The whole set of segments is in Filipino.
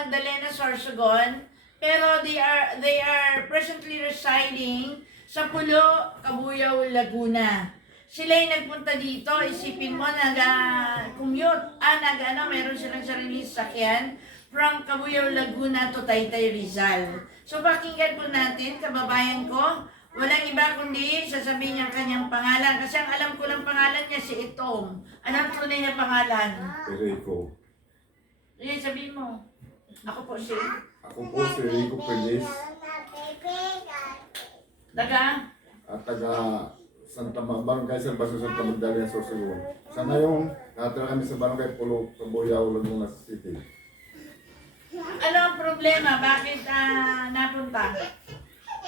Magdalena, Sorsogon, pero they are presently residing sa Pulo, Cabuyao, Laguna. Sila'y nagpunta dito, isipin mo, nag-commute, meron silang sariling sasakyan from Cabuyao, Laguna to Taytay, Rizal. So pakinggan po natin, kababayan ko, walang iba kundi sasabihin niya kanyang pangalan. Kasi ang alam ko lang pangalan niya si Itom. Anong tunay niya pangalan? Rico. Sige, sabihin mo. Ako po si... Ako po si Rico Pelis Taga? at taga Barangay San Baso, Santa Magdalena, Sorsogon. Sa ngayon, nakatira kami sa Barangay Pulo, Cabuyao, Laguna City. Ano ang problema? Bakit napunta?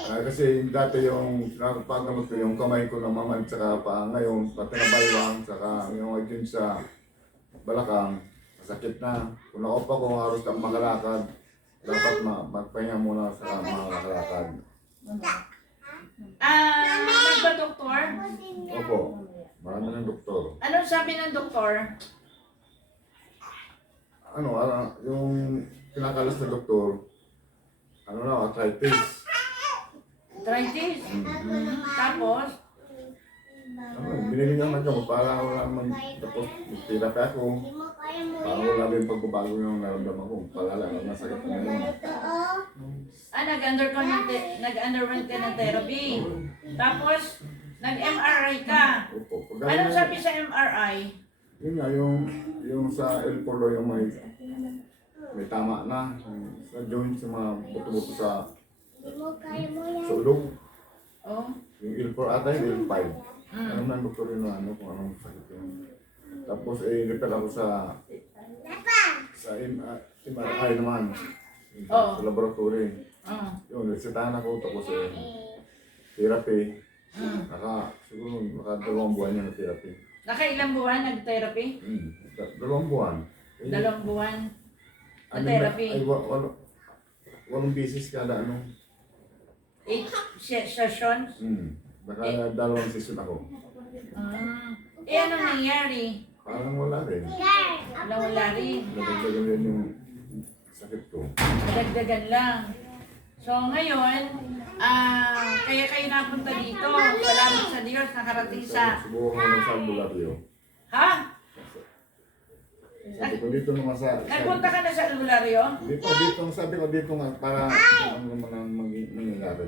Kasi dati yung nakapagdamot ko yung kamay ko na maman tsaka pa ngayon, pati na baywang, tsaka yung agin sa balakang, masakit na. Kung nakaupa ko, halos kang makalakad, dapat magpahinga muna sa mga makalakad. Nagpa-doktor? Opo, marami ng doktor. Anong sabi ng doktor? Yung pinakalas na doktor, arthritis. Arthritis? Tapos? Binili niya ng gamot para wala naman, tapos therapy ako. Para wala rin pagbabago yung naramdaman ko. Palala, nasakit ko ngayon. Nag-underwent ka ng therapy. Tapos, nag-MRI ka. Opo. Anong sabi sa MRI? Yun nga, yung sa L4 yung may tama na. Sa joint, sa mga buto-buto sa ulong. Oh. Yung L4 ata, yung L5. Alam na ang doktor yun kung anong sakit yun. Tapos refer ako sa MRI naman. Oo. Sa laboratory. Yun, resetahan ako tapos therapy. Siguro naka 2 buwan yun na therapy. Nakailang buwan nag-therapy? 2 buwan. 2 buwan na therapy? Ay, 8 beses kada 8 sessions? Baka 2 session ako. Anong nangyari? Parang wala rin. Wala rin. Nadagdagan rin yung sakit ko. Nadagdagan lang. So ngayon, kaya kayo napunta dito. Salamat sa Diyos, nakarating sa... Subukan ko ng albularyo. Ha? Sabi ko dito naman sa... Nagpunta ka na sa albularyo? Dito, sabi ko dito nga para ano naman ang mangyayari.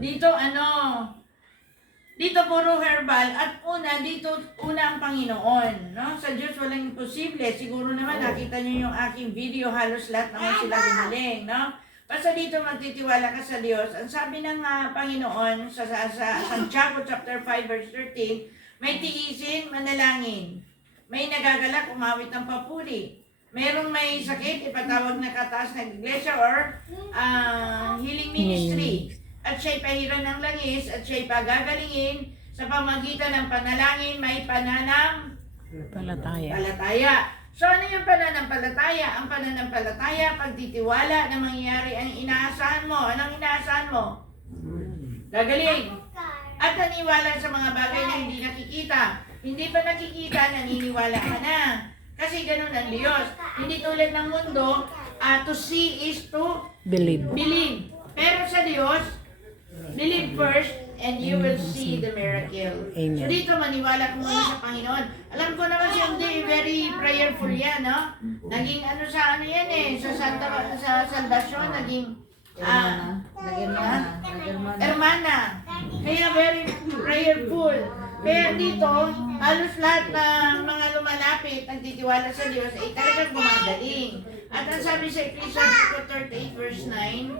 Dito puro herbal at dito ang Panginoon, no? Sa Diyos walang imposible. Siguro naman nakita niyo yung aking video, halos lahat naman sila gumaling, no? Basta dito magtitiwala ka sa Diyos. Ang sabi ng Panginoon sa Santiago chapter 5 verse 13, may tiisin, manalangin. May nagagalak, umawit ng papuri. Merong may sakit, ipatawag na kataas ng iglesia or healing ministry. At siya'y pahiran ng langis at siya'y pagagalingin sa pamagitan ng panalangin may pananampalataya. So ano yung pananampalataya? Ang pananampalataya, pagtitiwala na mangyayari ang inaasahan mo. Anong inaasahan mo? Gagaling. At naniwala sa mga bagay na hindi nakikita. Hindi pa nakikita, naniniwala ka na. Kasi ganun ang Diyos. Hindi tulad ng mundo, to see is to believe. Pero sa Diyos, believe first and you will see the miracle. Amen. So dito maniwala ko muna sa Panginoon. Alam ko naman si Andy, very prayerful yan, no? Naging sa salvation, naging Hermana. Kaya very prayerful. Kaya dito, halos lahat ng mga lumalapit, nagtitiwala sa Diyos, ay talagang gumagaling. At ang sabi sa Ecclesiastes 38 verse 9,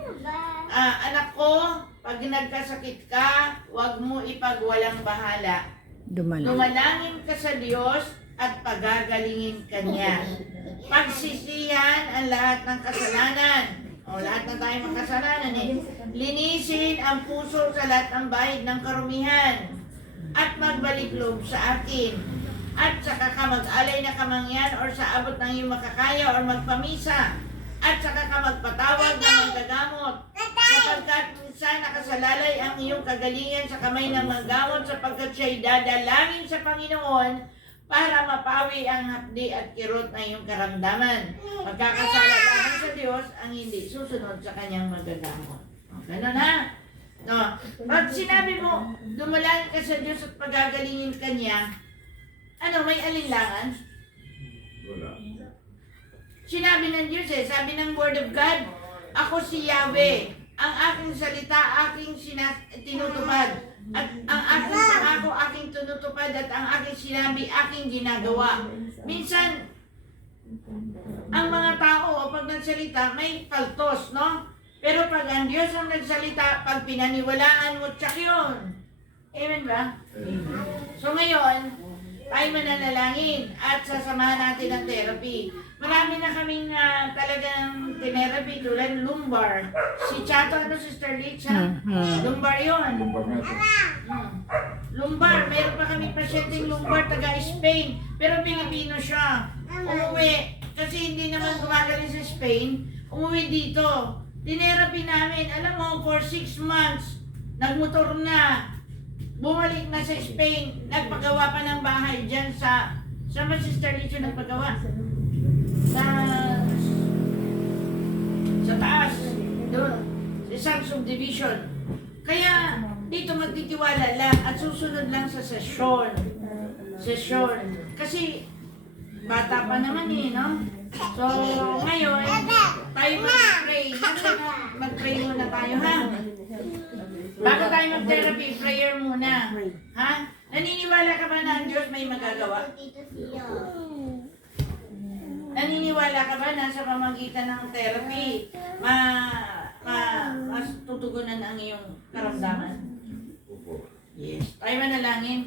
anak ko, pag nagkasakit ka, huwag mo ipagwalang bahala. Dumalangin ka sa Diyos at pagagalingin ka niya. Pagsisihan ang lahat ng kasalanan. Lahat na tayo makasalanan Linisin ang puso sa lahat ng bahid ng karumihan. At magbalik loob sa akin. At saka ka mag-alay na kamangyan or sa abot ng iyong makakaya or magpamisa. At saka ka magpatawag ng manggagamot. Sapagkat minsan nakasalalay ang iyong kagalingan sa kamay ng manggamot sapagkat siya'y dadalangin sa Panginoon para mapawi ang hapdi at kirot ng iyong karamdaman. Magkakasala lamang sa Diyos ang hindi susunod sa kanyang magagamot. Ganun ha? No. Pag sinabi mo, dumalaan ka sa Diyos at pagagalingin ka niya, ano, may alinlangan? Wala. Sinabi ng Diyos sabi ng Word of God, ako si Yahweh, ang aking salita, aking tinutupad. At ang aking pangako, aking tinutupad, at ang aking sinabi, aking ginagawa. Minsan, ang mga tao, pag nagsalita, may paltos, no? Pero pag ang Diyos ang nagsalita, pag pinaniwalaan mo, tsak yun. Amen ba? So ngayon, tayo mananalangin at sasamahan natin ang therapy. Marami na kaming talagang therapy tulad lumbar. Si Chato, Sister Litz, lumbar yun. Lumbar nga ito. Lumbar, mayroon pa kami pasyenteng lumbar taga Spain, pero Pilipino siya. Umuwi, kasi hindi naman gumagaling sa Spain, umuwi dito. Tinerapy namin, alam mo, for 6 months, nagmotor na, bumalik na sa Spain, nagpagawa pa ng bahay dyan sa Sister Litz yung nagpagawa? Sa taas, doon, sa isang subdivision. Kaya, dito magtitiwala lang at susunod lang sa sesyon. Kasi, bata pa naman no? So, ngayon, tayo mag-pray. Mag-pray muna tayo, ha? Bago tayo mag-therapy, prayer muna. Ha? Naniniwala ka ba na ang Diyos may magagawa? Naniniwala ka ba na sa pamamagitan ng therapy, mas tutugunan ang iyong karamdaman? Yes. Tayo manalangin.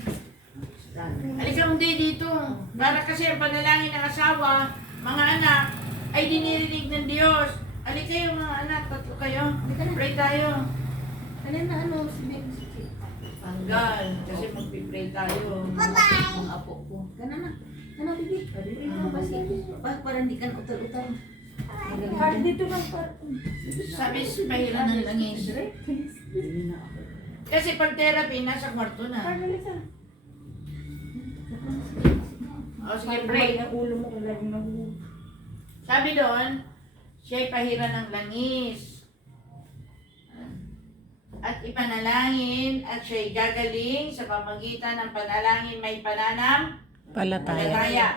Halika hindi dito. Para kasi ang panalangin ng asawa, mga anak, ay dinirinig ng Diyos. Halika kayo mga anak, 3 kayo. Pray tayo. Tanggal. Kasi magpipray tayo. Ang apo ko. Ganun na. Ano, bibi? Para hindi ka utal-utal. Dito lang pa. Sabi, pahiran ng langis. Kasi pag therapy, nasa kwarto na. O sige, pray. Ang ulo mo kung laging nahuhulog. Sabi doon, siya'y pahiran ng langis. At ipanalangin at siya'y gagaling sa pamagitan ng panalangin may palataya.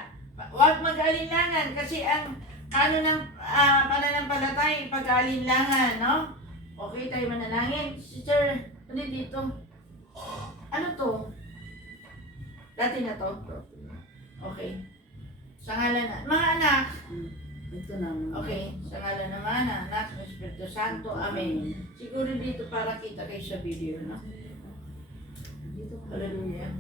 Huwag mag-alinlangan kasi ang ng pananampalataya pag-alinlangan, no? Okay, tayo manalangin. Sister, ano dito? Ano to? Dati na to? Okay. Sa ngalan na. Mga anak. Ito na. Okay. Sa ngalan ng mga anak, ng Espiritu Santo. Amen. Siguro dito para kita kayo sa video, no? Hallelujah.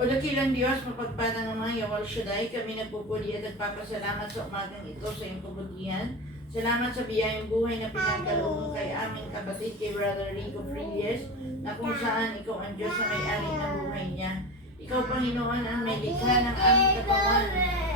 O dakilang Diyos, mapagpala ng mga Yawal Shaddai, kami nagpupuli at nagpapasalamat sa umagang ito sa iyong kabutihan. Salamat sa biyayang buhay na pinagkaloob mo kay aming kapatid, kay Brother Rico Frilles, na kung saan ikaw ang Diyos na may-ari ng buhay niya. Ikaw, Panginoon, ang may likha ng aming katawan.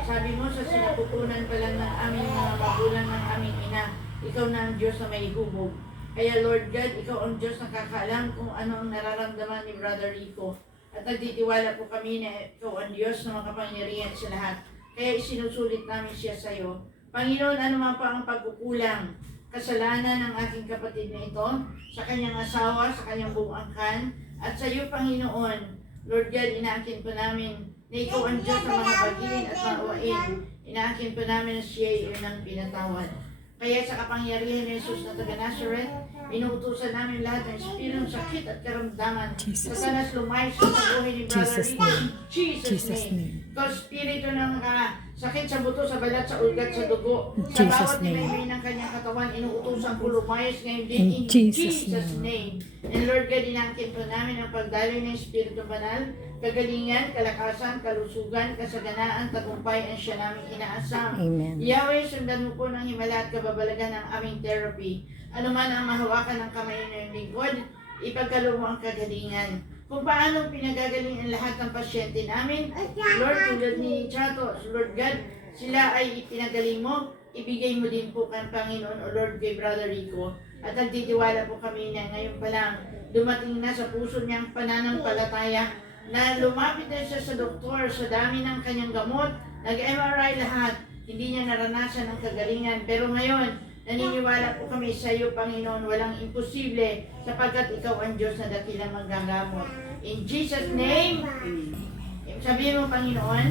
Sabi mo sa sinapupunan pa lang ng aming mga magulang ng aming ina, ikaw na ang Diyos na may hubog. Kaya Lord God, ikaw ang Diyos na kakaalam kung ano ang nararamdaman ni Brother Rico. At nagtitiwala po kami na ikaw ang Diyos na makapangyarihan sa lahat. Kaya isinusulit namin siya sa iyo. Panginoon, ano man pa ang pagkukulang, kasalanan ng aking kapatid na ito, sa kanyang asawa, sa kanyang buong angkan, at sa iyo, Panginoon, Lord God, inaakin po namin na ikaw ang Diyos na mga bagin at maawain. Inaakin po namin na siya ay unang pinatawad. Kaya sa kapangyarihan ni Jesus na taga Nazareth, inuutusan namin lahat ng espiritu ng sakit at karamdaman. Satanas lumayas sa buhay ni Brother Rico. Jesus name. Ikaw espiritu ng sakit sa buto, sa balat, sa ugat, sa dugo. Sa bawat nilay ng kanyang katawan, inuutusan ko lumayas ngayon din in Jesus name. And Lord God, inangkin po namin ang pagdaloy ng Espiritu Banal, kagalingan, kalakasan, kalusugan, kasaganaan, tagumpay ang siya namin inaasam. Amen. Yahweh, sundan mo po ng himala at kababalagan ng aming therapy. Ano man ang mahawakan ng kamay ng lingkod, ipagkaloob mo ang kagalingan. Kung paano pinagagaling ang lahat ng pasyente namin, Lord, tulad ni Chato, Lord God, sila ay ipinagaling mo, ibigay mo din po kan Panginoon o Lord kay Brother Rico. At nagtitiwala po kami na ngayon pa lang dumating na sa puso niyang pananampalataya na lumapit na siya sa doktor sa dami ng kanyang gamot, nag-MRI lahat, hindi niya naranasan ang kagalingan. Pero ngayon, naniniwala po kami sa iyo, Panginoon, walang imposible sapagkat ikaw ang Diyos na dakilang manggagamot. In Jesus' name, sabihin mo, Panginoon,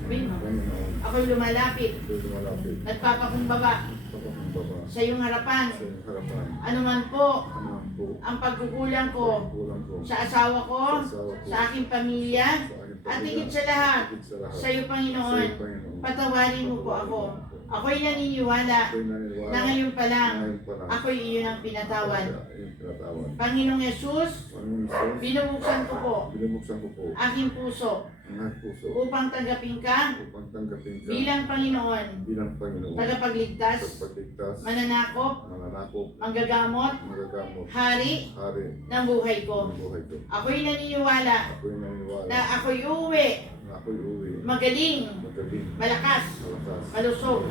sabihin mo, Panginoon, ako'y lumalapit, dito malapit. nagpapakumbaba Pagpakumbaba sa iyong harapan. sa iyong harapan. Ano man po Anak po, ang pagkukulang ko kulang ko sa asawa ko, sa asawa ko, sa aking pamilya, sa aking at pamilya, higit sa lahat, higit sa lahat. sa iyo, Panginoon, Sa iyo, Panginoon. patawarin mo po ako. Ako'y naniniwala Ako'y naniniwala na ngayon pa lang, ngayon pa lang, ako'y iyon ang pinatawad. iyong pinatawad. Panginoong Yesus, Panginoon Jesus, binubuksan ko po binubuksan ko po aking puso ang aking puso upang tanggapin ka upang tanggapin ka bilang Panginoon, bilang Panginoon. tagapagligtas, Pagpagligtas, mananakop, mananakop, manggagamot, magagamot, hari hari ng buhay ko. ng buhay ko. Ako'y naniniwala Ako'y naniniwala na ako'y uuwi, na ako'y uwi, magaling, magaling, malakas, malakas, malusog,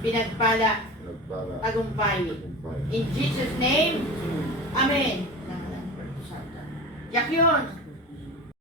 pinagpala, nagpala, tagumpay. tagumpay. In Jesus' name, Amen. Yak yun.